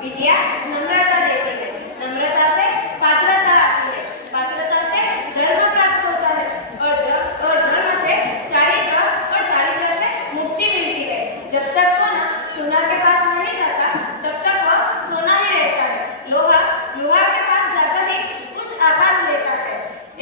विद्या नम्रता देती है, नम्रता से पात्रता आती है, पात्रता से धर्म प्राप्त होता है और धर्म से चारित्र और चारित्र से मुक्ति मिलती है। जब तक सोना के पास नहीं जाता तब तक वह सोना ही रहता है। लोहा के पास जाकर ही कुछ आकार लेता है।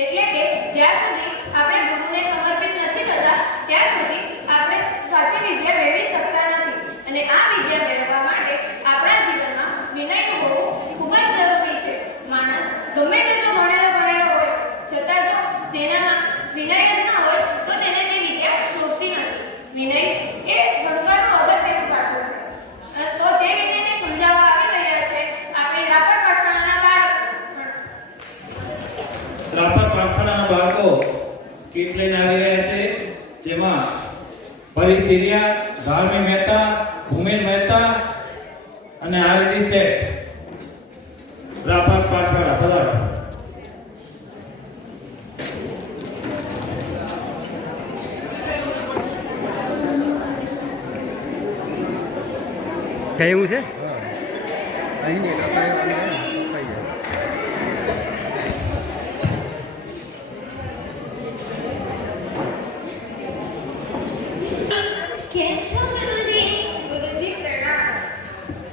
એટલે કે જ્યાં સુધી આપણે ગુરુને સમર્પિત નથી થતા ત્યાં સુધી આપણે સાચી વિદ્યા મેળવી શકતા નથી અને આ વિદ્યા મેળવવા માટે આપણા જીવનમાં વિનયનું હોવું ખૂબ જ જરૂરી છે। માણસ ગમે તેટલો ભણેલો હોય છતાં જો તેનામાં વિનય જ ન હોય તો તેને તે વિદ્યા શોભતી નથી। વિનય એ સંસ્કારનું અગત્યનું પાસું છે। તો તે વિનયને સમજાવવા આવી રહ્યા છે આપણે રાપર પાઠશાળાના બાળકો। રાપર પાઠશાળાના બાળકો કીટ લઈને આવી રહ્યા છે, જેમાં પરી સિરિયા, ધાર્મી મહેતા, ભૂમિલ મહેતા અને આરતી શેઠ રાપર પાઠશાળા પધારો। કયું છે અહીં ને આપણે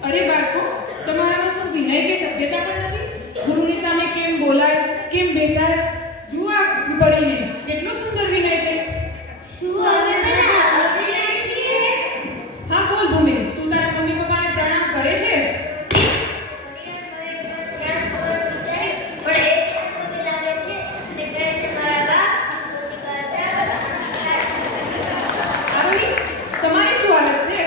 અરે બાળકો, તમારામાં શું વિનય કે સભ્યતા પણ નથી? ગુરુની સામે કેમ બોલાય, કેમ બેસાય? જુઓ આ પરીને કેટલો સુંદર વિનય છે। શું અમે બધા અવિનય છીએ? હા બોલ ભૂમિ, તું તારા મમ્મી પપ્પાને પ્રણામ કરે છે? તમારી શું હાલત છે?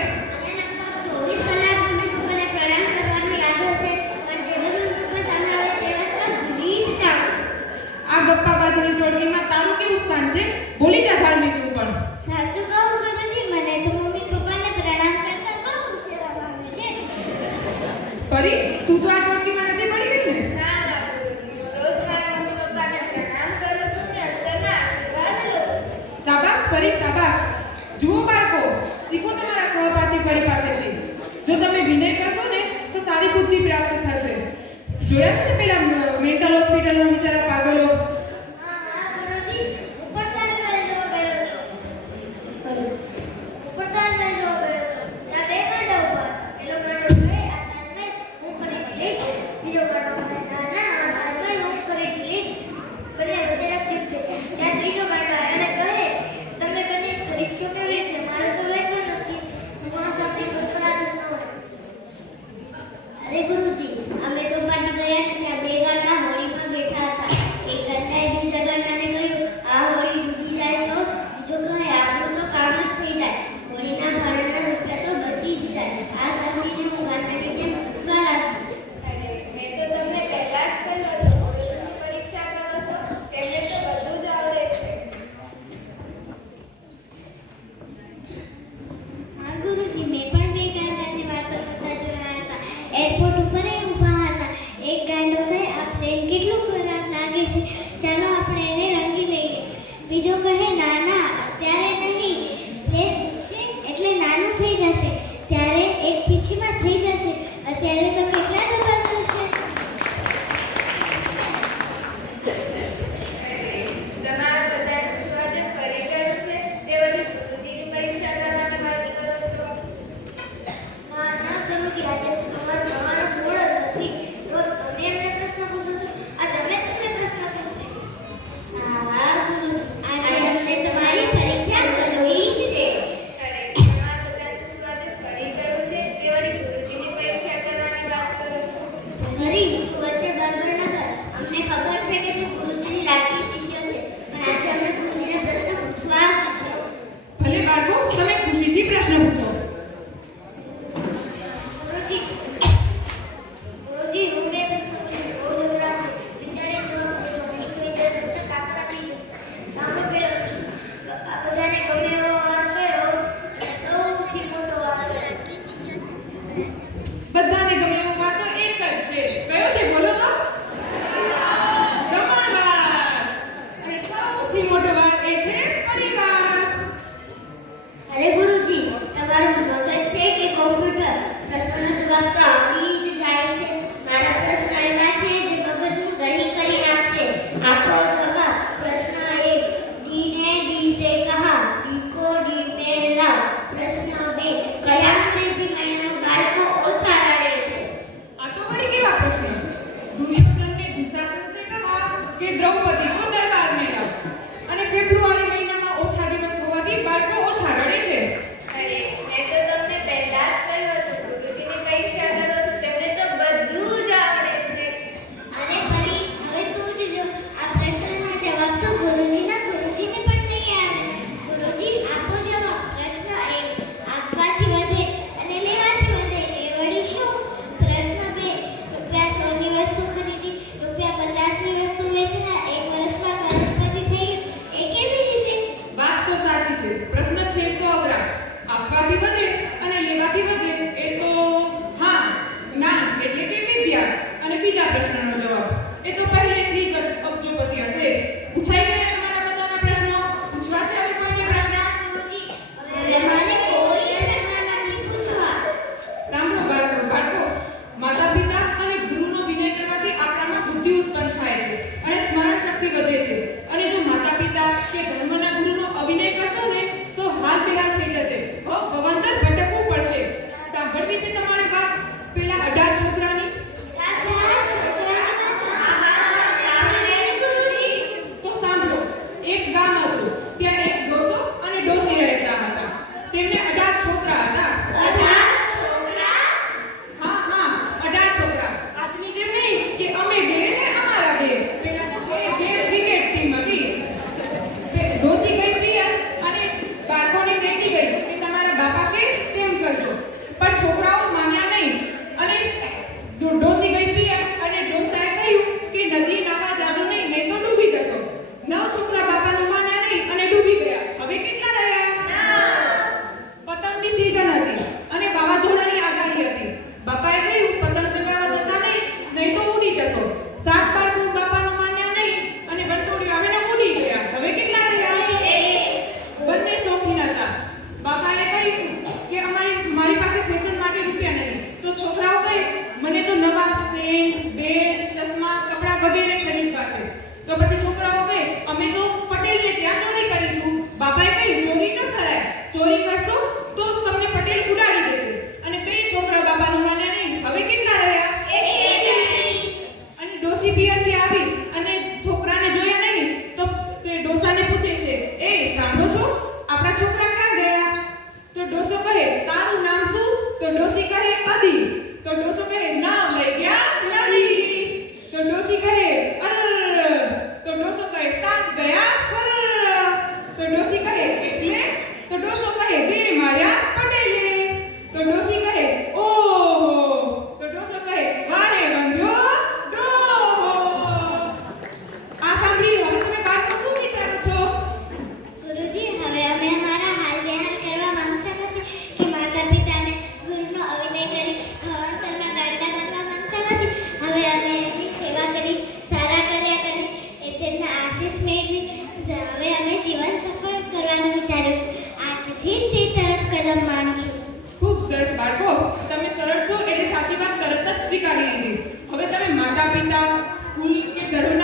આ ગપ્પાબાજીની ટોળકીમાં તારું કેવું સ્થાન છે? ભૂલી જા ધાર્મિક તું પણ। સાચું કહું ગુરુજી, મને તો મમ્મી પપ્પાને પ્રણામ કરતા બહુ ઉશેરા ભાવે છે। પરી, તું તો આ ટોળકીમાં નથી પડી ગઈ ને? ના ના ગુરુજી, હું રોજ મારા મમ્મી પપ્પાને પ્રણામ કરું છું ને અંતરના આશીર્વાદ લઉં છું। શાબાશ પરી, શાબાશ। જુઓ બાળકો, શીખો તમારા સહપાઠી પરી પાસેથી। જો તમે વિનય કરશો ને તો સારી બુદ્ધિ પ્રાપ્ત થશે। જોયા છે ને પેલા મેન્ટલ હોસ્પિટલમાં બિચારા પાગલો? હા ગુરુજી, ઉપરતાલ જોવા ગયો હતો। ઉપરતાલ જોવા ગયો હતો। ત્યાં બે ગાંડા ઉભા। પેલો ગાંડો કહે, આ તાલમાં હું ખરીદી લઈશ। બીજો ગાંડો કહે, ના ના, આ તાલમાં હું ખરીદી લઈશ। બંને વચ્ચે રકઝક છે। ત્યાં ત્રીજો ગાંડો આવ્યો અને કહે, તમે બંને ખરીદશો કેવી રીતે? મારે તો વેચવો નથી। માણસ આપણી કલ્પના જ ન હોય। અરે ગુરુજી, અમે તો પાટી ગયા ત્યાં બે ગાંડા હોળીમાં બેઠા હતા। એક ગાંડાએ બીજા ગાંડાને કહ્યું, આ હોળી ડૂબી જાય તો? બીજો કહે, આપણું તો કામ જ થઈ જાય। હોળીના ભાડાના રૂપિયા તો બચી જ જાય। આ સાંભળીને હું ગાંડાની જેમ હસવા લાગી। અરે મેં તો તમને પહેલા જ કહ્યું હતું ગુરુની પરીક્ષા કરો છો, તેમને તો બધું જ આવડે છે। હા ગુરુજી, મેં પણ બે ગાંડાને વાતો કરતા જોયા હતા। એરપોર્ટ ઉપર નવા પેન બેગ ચશ્મા કપડાં વગેરે ખરીદવા છે. તો પછી છોકરાઓ કહે અમે તો પટેલને ત્યાં ચોરી કરીશું. બાપાએ કહ્યું ચોરી ન કરાય, ચોરી કરશો તો તમને પટેલ ઉડાડી દેશે. અને બે છોકરાઓ બાપાનું માન્યા નહીં. હવે કેટલા રહ્યા? અને ડોસી પિયરથી આવી અને છોકરાને જોયા નહીં તો તે ડોસાને પૂછે છે, એ સાંભળો છો આપણા છોકરા ક્યાં ગયા? તો ડોસો કહે તારું નામ શું? તો ડોસી કહે અદી. તો ડોસો કહે નામ લઈ ગયા નદી. તો ડોસી કહે અર. તો ડોસો કહે સાત ગયા ફર. તો ડોસી કહે એટલે? તો ડોસો કહે બે માર્યા પટેલે. તો ડોસી કહે ઓહો. તો ડોસો કહે વારે બંધ્યો ડોહો. આ સાંભળી હવે તમે બાળકો શું વિચારો છો? ગુરુજી, હવે અમે અમારા હાલ બેહાલ કરવા માંગતા નથી કે માતા પિતાને ગુરુનો અવિનય કરી ભાવાંતરમાં ગાડલા કરવા માંગતા નથી. હવે અમે એમની સેવા કરી, સારા કર્યા કરી, તેમના આશીષ મેળવી હવે અમે જીવન સફળ કરવાનું વિચાર્યું છે. આજથી તે તરફ કદમ માંડું છું. ખૂબ સરસ બાળકો, તમે સરળ છો એટલે સાચી વાત તરત જ સ્વીકારી લીધી. હવે તમે માતા પિતા સ્કૂલ કે ઘરોની